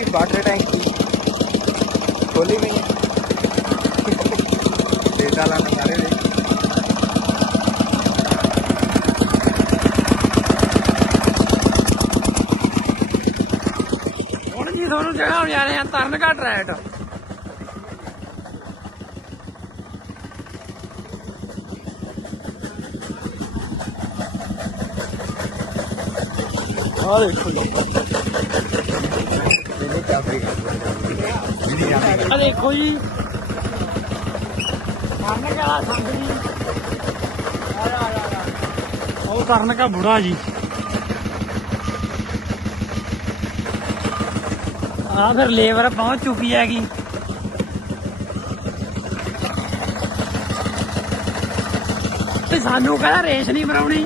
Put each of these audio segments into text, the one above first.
की water tank की खोली नहीं है डेटा लाना सारे ने ਹੁਣ ਜੀ ਤੁਹਾਨੂੰ ਜਗ੍ਹਾ ਹੁਣ ਜਾ ਰਹੇ ਆ ਤਰਨ ਘਾਟ ਰੈਟ ਆ ਦੇਖੋ ਦੇਖੋ ਜੀ। ਕਰਨ ਕਾ ਜੀ ਆ ਬੁੜਾ ਜੀ। ਆ ਫਿਰ ਲੇਬਰ ਪਹੁੰਚ ਚੁੱਕੀ ਹੈਗੀ। ਤੇ ਸਾਨੂੰ ਕਹਿੰਦਾ ਰੇਸ ਨਹੀਂ ਬਣਾਉਣੀ।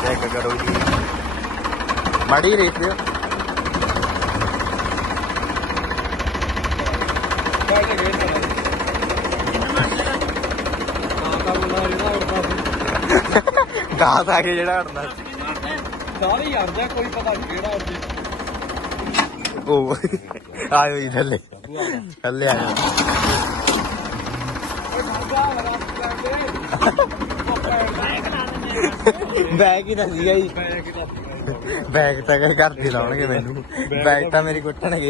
Jaga garuh ini. Mari review. ਆ ਕੇ ਆਇਓ ਬੈਗ ਹੀ ਤਾਂ ਸੀਗਾ ਜੀ। ਬੈਗ ਤਾਂ ਕਰ ਘਰ ਲਾਉਣਗੇ ਮੈਨੂੰ। ਬੈਗ ਤਾਂ ਮੇਰੀ ਕੁੱਟਣਗੇ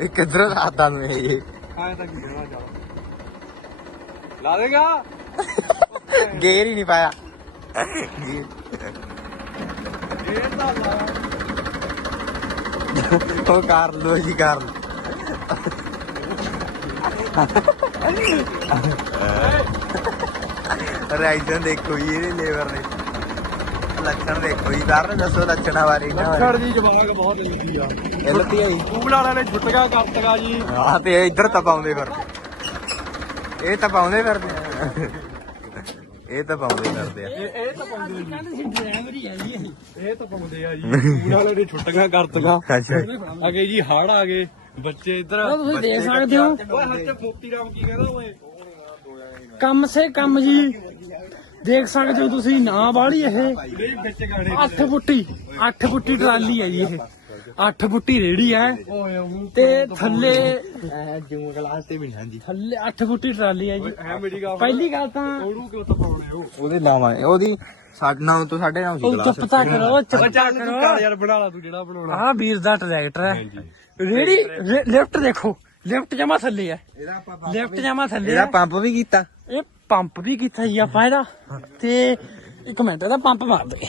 ਇਹ ਕਿੱਧਰੋਂ ਲਾਤਾ ਨੂੰ ਇਹ? ਆਏ ਤਾਂ ਕੀ ਕਹਿਣਾ ਚੱਲ ਲਾ ਦੇਗਾ। ਗੇਰ ਹੀ ਨਹੀਂ ਪਾਇਆ। ਇਹ ਤਾਂ ਲਾ। ਉਹ ਕਰ ਲੋ ਜੀ ਕਰ ਲੋ ਰਾਈਜ਼ਨ ਦੇਖੋ ਜੀ ਇਹਦੇ ਲੇਬਰ ਨੇ। ਲੱਛਣ ਦੇਖੋ ਜੀ ਦਰ ਦੱਸੋ ਲੱਛਣਾਂ ਬਾਰੇ। ਇਹਨਾਂ ਬਾਰੇ ਜੀ ਜਵਾਗ ਬਹੁਤ ਲੱਗੀ ਆ। ਇਹ ਲੱਤੀ ਆ ਜੀ ਸਕੂਲ ਵਾਲਿਆਂ ਨੇ ਛੁੱਟੀਆਂ ਕਰਤਗਾ ਜੀ। ਹਾਂ ਤੇ ਇਹ ਇੱਧਰ ਤਾਂ ਪਾਉਂਦੇ ਫਿਰ। ਇਹ ਤਾਂ ਪਾਉਂਦੇ ਫਿਰਦੇ ਆ। ਇਹ ਤਾਂ ਪਾਉਂਦੇ ਫਿਰਦੇ ਆ। ਇਹ ਇਹ ਤਾਂ ਪਾਉਂਦੇ ਜੀ। ਕਹਿੰਦੇ ਸੀ ਡਰਾਈਵਰ ਹੀ ਹੈ ਜੀ ਇਹ ਇਹ ਤਾਂ ਪਾਉਂਦੇ ਆ ਜੀ। ਸਕੂਲ ਵਾਲਿਆਂ ਨੇ ਛੁੱਟੀਆਂ ਕਰਤਗਾ ਅੱਛਾ। ਅਗੇ ਜੀ ਹੜ ਆ ਗਏ। ਬੱਚੇ ਇੱਧਰ ਤੁਸੀਂ ਦੇਖ ਸਕਦੇ ਹੋ। ਓਏ ਹੱਥ ਮੋਤੀ ਰਾਮ ਕੀ ਕਹਿੰਦਾ ਓਏ? ਕੰਮ ਸੇ ਕੰਮ ਜੀ। ਦੇਖ ਸਕਦੇ ਹੋ ਤੁਸੀਂ ਨਾ ਬਾੜੀ ਇਹ। ਨਹੀਂ ਵਿੱਚ ਗਾਣੇ 8 ਫੁੱਟੀ 8 ਫੁੱਟੀ ਟਰਾਲੀ ਹੈ ਜੀ ਇਹ। 8 ਫੁੱਟੀ ਰੇੜੀ ਹੈ। ਤੇ ਥੱਲੇ ਜੂਮ ਕਲਾਸ ਤੇ ਵੀ ਨਹੀਂ ਹਾਂਜੀ। ਥੱਲੇ 8 ਫੁੱਟੀ ਟਰਾਲੀ ਹੈ ਜੀ। ਹੈ ਮੇਰੀ ਗੱਲ ਪਹਿਲੀ ਗੱਲ ਤਾਂ ਉਹਨੂੰ ਕਿਉਂ ਤਪਾਉਣੇ ਹੋ? ਉਹਦੇ ਨਾਮ ਉਹਦੀ ਸਾਡੇ ਨਾਲ ਤੋਂ ਸਾਡੇ ਨਾਲ ਸੀ ਉਹ ਕਲਾਸ ਚੁੱਪ ਤਾਂ ਕਰੋ ਚੁੱਪ ਤਾਂ ਚੱਲ ਤੂੰ ਕਰੋ। ਯਾਰ ਬਣਾ ਲਾ ਤੂੰ ਜਿਹੜਾ ਬਣਾਉਣਾ। ਆਹ ਵੀਰ ਦਾ ਟਰੈਕਟਰ ਹੈ। ਰੇੜੀ ਲਿਫਟ ਦੇਖੋ ਲਿਫਟ ਜਮਾ ਥੱਲੇ ਹੈ। ਲਿਫਟ ਜਮਾ ਥੱਲੇ ਇਹਦਾ ਹੈ। ਪੰਪ ਵੀ ਕੀਤਾ। ਇਹ ਪੰਪ ਵੀ ਕੀਤਾ ਜੀ ਆਪਾਂ ਇਹਦਾ। ਤੇ ਇੱਕ ਮਿੰਟ ਇਹਦਾ ਪੰਪ ਮਾਰ ਦੇ।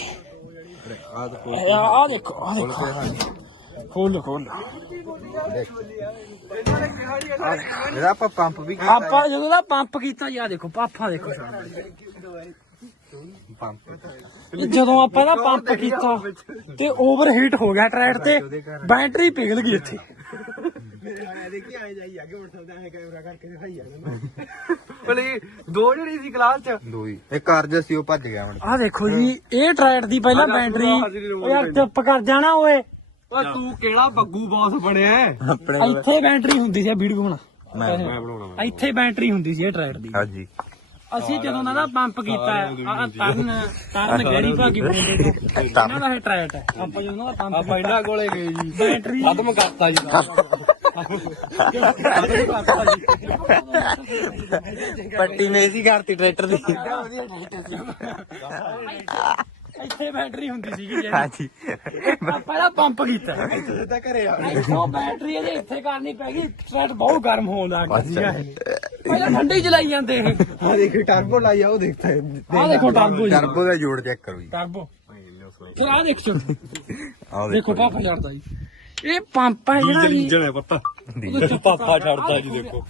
ਆ ਦੇਖੋ ਆ ਦੇਖੋ। ਖੋਲ ਖੋਲ ਇਹਦਾ ਆਪਾਂ ਪੰਪ ਵੀ ਕੀਤਾ ਆਪਾਂ ਜਦੋਂ ਦਾ ਪੰਪ ਕੀਤਾ ਜੀ ਆ ਦੇਖੋ ਪਾਪਾ ਦੇਖੋ। ਪੰਪ। ਇਹ ਜਦੋਂ ਆਪਾਂ ਇਹਦਾ ਪੰਪ ਕੀਤਾ ਤੇ ਓਵਰ ਹੀਟ ਹੋ ਗਿਆ ਟਰੈਕਟਰ ਤੇ ਬੈਟਰੀ ਪਿਘਲ ਗਈ ਇੱਥੇ। ਭਲੇ ਦੋ ਜਣੀ ਸੀ ਕਲਾਸ ਚ। ਦੋ ਹੀ। ਇੱਕ ਕਾਰਜ ਸੀ ਉਹ ਭੱਜ ਗਿਆ ਹੁਣ। ਆ ਦੇਖੋ ਜੀ ਇਹ ਟਰੈਕਟਰ ਦੀ ਪਹਿਲਾਂ ਬੈਟਰੀ। ਉਹ ਯਾਰ ਚੁੱਪ ਕਰ ਜਾਣਾ ਓਏ। ਓਏ ਤੂੰ ਕਿਹੜਾ ਬੱਗੂ ਬੌਸ ਬਣਿਆ ਇੱਥੇ ਬੈਟਰੀ ਹੁੰਦੀ ਸੀ ਆ ਵੀਡੀਓ ਬਣਾ। ਮੈਂ ਮੈਂ ਬਣਾਉਣਾ ਇੱਥੇ ਬੈਟਰੀ ਹੁੰਦੀ ਸੀ ਇਹ ਟਰੈਕਟਰ ਦੀ। ਹਾਂਜੀ। ਅਸੀਂ ਜਦੋਂ ਉਹਨਾਂ ਦਾ ਪੰਪ ਕੀਤਾ ਆ ਤਰਨ ਤਰਨ ਗੈਰੀ ਭਾਗੀ ਬੋਲਦੇ ਤੋਂ ਇਹਨਾਂ ਦਾ ਇਹ ਟਰੈਕਟ ਹੈ ਆਪਾਂ ਜਦੋਂ ਉਹਨਾਂ ਦਾ ਪੰਪ ਆਪਾਂ ਇਹਨਾਂ ਕੋਲੇ ਗਏ ਜੀ। ਬੈਟਰੀ ਖਤਮ ਕਰਤਾ ਜੀ ਪੱਟੀ ਮੇਜੀ ਕਰਤੀ ਟਰੈਕਟਰ ਦੀ। ਇੱਥੇ ਬੈਟਰੀ ਹੁੰਦੀ ਸੀਗੀ ਜਿਹੜੀ। ਹਾਂਜੀ। ਆਪਾਂ ਇਹਦਾ ਪੰਪ ਕੀਤਾ। ਸਿੱਧਾ ਘਰੇ ਆ। ਇੱਥੋਂ ਬੈਟਰੀ ਇਹਦੇ ਇੱਥੇ ਕਰਨੀ ਪੈ ਗਈ। ਟਰੈਕਟ ਬਹੁਤ ਗਰਮ ਹੋਣ ਲੱਗ ਗਿਆ ਸੀਗਾ ਇਹ। ਪਹਿਲਾਂ ਠੰਡੀ ਚਲਾਈ ਜਾਂਦੇ ਇਹ। ਆ ਦੇਖ ਟਰਬੋ ਲਾਈ ਆ ਉਹ ਦੇਖਤਾ ਆ ਦੇਖੋ ਟਰਬੋ ਜੀ। ਟਰਬੋ ਦਾ ਜੋੜ ਚੈੱਕ ਕਰੋ ਜੀ। ਟਰਬੋ ਫਿਰ ਆ ਦੇਖ ਚੋ ਆਹ ਦੇਖੋ ਪਾਪਾ ਚੜਦਾ ਜੀ। ਇਹ ਪੰਪ ਹੈ ਜਿਹੜਾ ਜੀ। ਜਣੇ ਪੱਤਾ। ਪਾਪਾ ਛੱਡਦਾ ਜੀ ਦੇਖੋ।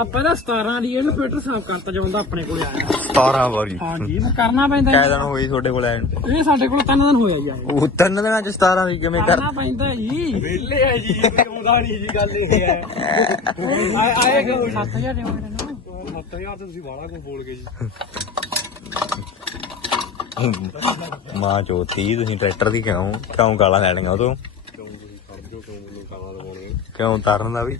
ਆਪਾਂ ਦਾ 17 ਦੀ ਇਹਨੂੰ ਫਿਲਟਰ ਸਾਫ਼ ਕਰਤਾ ਜਾਂਦਾ ਆਪਣੇ ਕੋਲ ਆਇਆ। 17 ਵਾਰੀ। ਹਾਂਜੀ ਇਹ ਕਰਨਾ ਪੈਂਦਾ ਕਾਇ ਜੀ। ਦਿਨ ਹੋਈ ਤੁਹਾਡੇ ਕੋਲ ਆਏ ਨੂੰ? ਇਹ ਸਾਡੇ ਕੋਲ ਤਿੰਨ ਦਿਨ ਹੋਇਆ ਜੀ ਆਏ। ਉਹ ਤਿੰਨ ਦਿਨਾਂ ਚ 17 ਵੀ ਕਿਵੇਂ ਕਰ ਕਰਨਾ ਪੈਂਦਾ ਜੀ। ਵਿਹਲੇ ਆ ਜੀ ਆਉਂਦਾ ਨਹੀਂ ਜੀ ਗੱਲ ਇਹ ਹੈ। ਆਏ ਆਏ ਕਿ 7000 ਦੇਵਾਂਗੇ ਤੈਨੂੰ 7000 ਤੇ ਤੁਸੀਂ ਬਾਹਲਾ ਕੋ ਬੋਲ ਗਏ ਜੀ। ਮਾਂ ਚੋਤੀ ਤੁਸੀਂ ਟਰੈਕਟਰ ਦੀ ਕਿਉਂ ਕਿਉਂ ਗਾਲਾਂ ਲੈਣੀਆਂ ਉਹ ਤੋਂ ਕਿਉਂ ਤੁਸੀਂ ਖੜਦੇ ਹੋ ਕਿਉਂ ਮੈਨੂੰ ਕਾਲਾ ਲਵਾਉਣੇ ਕਿਉਂ ਤਰਨ ਦਾ ਵੀ?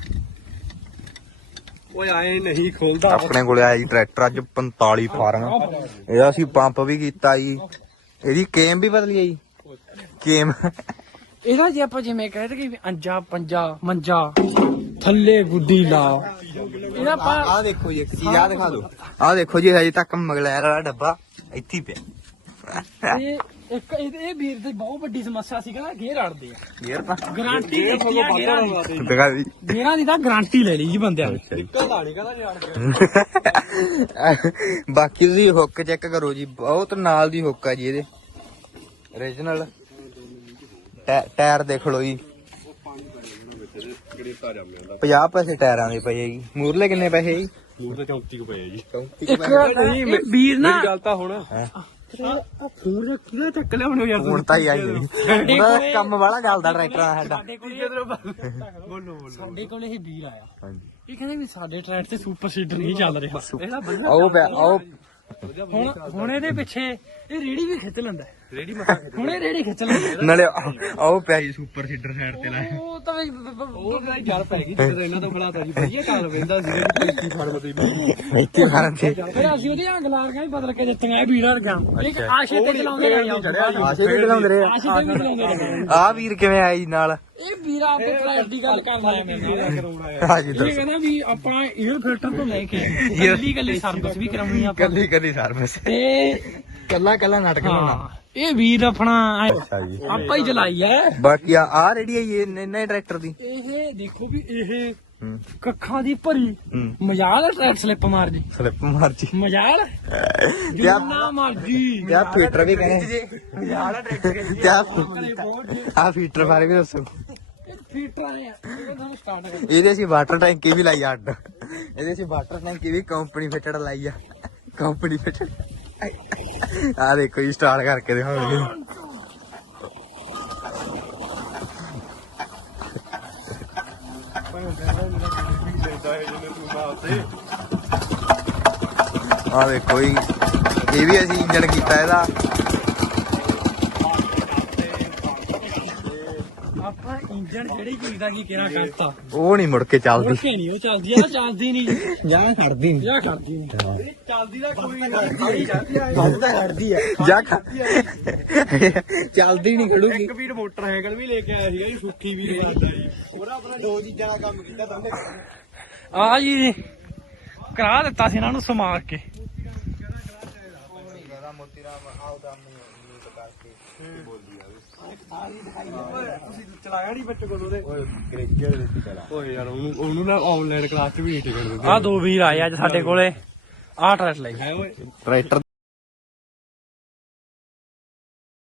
ਓਏ ਆਏ ਨਹੀਂ ਖੋਲਦਾ। ਆਪਣੇ ਕੋਲੇ ਆਇਆ ਜੀ ਟਰੈਕਟਰ ਅੱਜ 45 ਫਾਰਮ। ਇਹਦਾ ਅਸੀਂ ਪੰਪ ਵੀ ਕੀਤਾ ਜੀ। ਇਹਦੀ ਕੇਮ ਵੀ ਬਦਲੀ ਆ ਜੀ ਕੇਮ। ਇਹਦਾ ਜੇ ਆਪਾਂ ਜਿਵੇਂ ਕਹਿੰਦੇ ਕਿ ਵੀ ਅੰਜਾ ਪੰਜਾ ਮੰਜਾ ਥੱਲੇ ਗੁੱਡੀ ਲਾ। ਇਹਦਾ ਆਪਾਂ ਆ ਦੇਖੋ ਜੀ ਇੱਕ ਚੀਜ਼ ਆ ਦਿਖਾ ਦਿਓ। ਆ ਦੇਖੋ ਜੀ ਹਜੇ ਤੱਕ ਮਗਲੈਰ ਵਾਲਾ ਡੱਬਾ ਇੱਥੇ ਪਿਆ। ਇਹ ਇੱਕ ਇਹ ਇਹ ਵੀਰ ਦੀ ਬਹੁਤ ਵੱਡੀ ਸਮੱਸਿਆ ਸੀਗਾ ਨਾ ਗੇਅਰ ਅੜਦੇ ਆ। ਗੇਅਰ ਪਾ ਗਾਰੰਟੀ ਦਿੱਤੀ ਆ ਗੇਅਰਾਂ ਦੀ। ਦਿਖਾ ਦੀ। ਗੇਅਰਾਂ ਦੀ ਤਾਂ ਗਾਰੰਟੀ ਲੈ ਲਈ ਜੀ ਬੰਦਿਆਂ ਨੇ। ਨਿਕਲਦਾ ਨਹੀਂ ਕਹਦਾ ਜਾਣ ਕੇ? ਬਾਕੀ ਤੁਸੀਂ ਹੁੱਕ ਚੈੱਕ ਕਰੋ ਜੀ ਬਹੁਤ ਨਾਲ ਦੀ ਹੁੱਕ ਆ ਜੀ ਇਹਦੇ। Origignal ਟਾਇਰ ਦੇਖ ਲਓ ਜੀ। ਗੜੇਤਾ ਜੰਮ ਜਾਂਦਾ 50 ਪੈਸੇ ਟਾਇਰਾਂ ਦੇ ਪਏ ਜੀ। ਮੂਰਲੇ ਕਿੰਨੇ ਪੈਸੇ ਜੀ? ਤੇ 34 ਕੋ ਪਏ ਜੀ। ਇੱਕ ਇਹ ਵੀਰ ਨਾ ਗੱਲ ਤਾਂ ਹੁਣ ਫੋਨ ਕਿਹਦਾ ਚੱਕ ਲਿਆ ਹੁਣ ਯਾਰ। ਹੁਣ ਤਾਂ ਹੀ ਆਈ ਨਹੀਂ ਉਹਦਾ ਕੰਮ ਵਾਲਾ ਚੱਲਦਾ ਟਰੈਕਟਰਾਂ ਦਾ ਸਾਡਾ। ਸਾਡੇ ਕੋਲ ਬੋਲੋ ਬੋਲੋ। ਸਾਡੇ ਕੋਲ ਇਹ ਵੀਰ ਆਇਆ। ਹਾਂਜੀ। ਇਹ ਕਹਿੰਦੇ ਵੀ ਸਾਡੇ ਟਰੈਕ ਤੇ ਸੁਪਰ ਸੀਡਰ ਨਹੀਂ ਚੱਲ ਰਿਹਾ। ਇਹਦਾ ਬੰਦਾ ਆਓ ਪਿਆ ਆਓ। ਹੁਣ ਹੁਣ ਇਹਦੇ ਪਿੱਛੇ ਇਹ ਰੇੜੀ ਵੀ ਖਿੱਚ ਲੈਂਦਾ ਰੇੜੀ ਮੱਥਾ ਹੁਣ ਇਹ ਰੇੜੀ ਖਿੱਚ ਲੈਂਦਾ। ਨਾਲੇ ਆਓ ਪਿਆ ਜੀ ਸੁਪਰ ਸੀਡਰ ਸਾਈਡ ਤੇ ਲਾਇਆ। ਉਹ ਤਾਂ ਵੀ ਬ- ਬ- ਉਹ ਕਿਹੜਾ ਜੜ ਪੈ ਗਈ ਜਦੋਂ ਇਹਨਾਂ ਤੋਂ ਬੁਲਾਤਾ ਜੀ ਵਧੀਆ ਕਾਲ ਵੇਂਦਾ ਸੀ ਕੋਈ ਫੜ ਮਤੇ ਇੱਥੇ ਮਾਰਨ ਤੇ। ਫਿਰ ਅਸੀਂ ਉਹਦੀਆਂ ਗਲਾਰੀਆਂ ਵੀ ਬਦਲ ਕੇ ਦਿੱਤੀਆਂ ਇਹ ਵੀਰ ਵਰਗਾ। ਇੱਕ ਆਸ਼ੇ ਤੇ ਚਲਾਉਂਦੇ ਰਹੇ ਆ। ਆਸ਼ੇ ਵੀ ਚਲਾਉਂਦੇ ਰਹੇ ਆਸ਼ੇ ਤੇ ਵੀ ਚਲਾਉਂਦੇ ਰਹੇ ਆ। ਵੀਰ ਕਿਵੇਂ ਆਇਆ ਜੀ ਨਾਲ? ਇਹ ਵੀਰ ਆਪੇ ਟਰੈਕ ਦੀ ਗੱਲ ਕਰਨ ਆਇਆ ਮੇਰੇ ਨਾਲ ਕਰਾਉਣਾ ਹੈ ਹਾਂਜੀ ਇਹ ਦੱਸੋ। ਕਹਿੰਦਾ ਵੀ ਆਪਾਂ 에ਅਰ ਫਿਲਟਰ ਤੋਂ ਲੈ ਕੇ ਗੱਲੀ ਗੱਲੀ ਸਰਵਿਸ ਵੀ ਕਰਾਉਣੀ ਆ ਆਪਾਂ। ਕੱਲੀ ਕੱਲੀ ਸਰਵਿਸ ਤੇ ਕੱਲਾ ਕੱਲਾ ਨਾਟਕ ਹਾਂ। ਇਹ ਵੀਰ ਆਪਣਾ ਐ- ਅੱਛਾ ਜੀ। ਆਪਾਂ ਹੀ ਚਲਾਈ ਐ ਬਾਕੀ ਆ ਆ ਰੈਡੀ ਹੈ ਇਹ ਨਵੇਂ ਟਰੈਕਟਰ ਦੀ। ਇਹ ਦੇਖੋ ਵੀ ਇਹ ਕੱਖਾਂ ਦੀ ਭਰੀ। ਮਜਾਲ ਟਰੈਕ ਸਲਿੱਪ ਮਾਰ ਜੀ ਸਲਿੱਪ ਮਾਰ ਜੀ ਮਜਾਲ? ਜਿੰਨਾ ਮਰਜ਼ੀ। ਕਿਆ ਫੀਟਰ ਵੀ ਕਹੇ ਕਿਆ ਆ ਫੀਟਰ ਬਾਰੇ ਵੀ ਦੱਸੋ। ਇਹਦੇ ਅਸੀਂ ਵਾਟਰ ਟੈਂਕੀ ਵੀ ਲਾਈ ਆ ਅੱਡ। ਇਹਦੇ ਅਸੀਂ ਵਾਟਰ ਟੈਂਕੀ ਵੀ ਕੰਪਨੀ ਫਿਟਡ ਲਾਈ ਆ। ਕੰਪਨੀ ਫਿਟਡ ਆ ਦੇਖੋ ਜੀ ਸਟਾਰਟ ਕਰਕੇ ਦਿਖਾਉਣਗੇ। ਆ ਦੇਖੋ ਜੀ, ਇਹ ਵੀ ਅਸੀਂ ਇੰਜਨ ਕੀਤਾ ਇਹਦਾ। ਆਪਾਂ ਇੰਜਨ ਜਿਹੜੀ ਚੀਜ਼ ਦਾ ਕੀ ਕਿਹੜਾ ਕਰਤਾ? ਉਹ ਨਹੀਂ ਮੁੜ ਕੇ ਚੱਲਦੀ। ਮੁੜ ਕੇ ਨਹੀਂ ਉਹ ਚੱਲਦੀ ਆ ਚੱਲਦੀ ਨਹੀਂ। ਜਾਂ ਖੜਦੀ ਨਹੀਂ। ਜਾਂ ਕਰਦੀ ਨਹੀਂ। ਚੱਲਦੀ ਦਾ ਕੋਈ ਨਹੀਂ। ਤਾਂ ਖੜਦੀ ਆ। ਜਾਂ ਚੱਲਦੀ ਨਹੀਂ ਖੜੂਗੀ। ਇੱਕ ਵੀਰ ਮੋਟਰਸਾਈਕਲ ਵੀ ਲੈ ਕੇ ਆਇਆ ਸੀਗਾ ਜੀ ਸੁੱਖੀ ਵੀ ਲਿਆਂਦਾ ਜੀ। ਉਹਦਾ ਆਪਣਾ ਦੋ ਚੀਜ਼ਾਂ ਦਾ ਕੰਮ ਕੀਤਾ ਦੋਨੇ ਆ ਜੀ। ਕਰਾ ਦਿੱਤਾ ਸੀ ਇਹਨਾਂ ਨੂੰ ਸਮਾਰ ਕੇ। ਤੁਸੀਂ ਚਲਾਇਆ ਨਹੀਂ ਬੱਚੇ ਕੋਲ ਉਹਦੇ। ਓਏ ਯਾਰ ਉਹਨੂੰ ਉਹਨੂੰ ਨਾ ਆਨਲਾਈਨ ਕਲਾਸ ਚ ਵੀ ਨਹੀਂ ਟਿਕਣ ਦਿੰਦੇ। ਆ ਦੋ ਵੀਰ ਆਏ ਅੱਜ ਸਾਡੇ ਕੋਲੇ। ਆ ਟਰੈਕ ਲਈ। ਹੈ ਓਏ? ਟਰੈਕਟਰ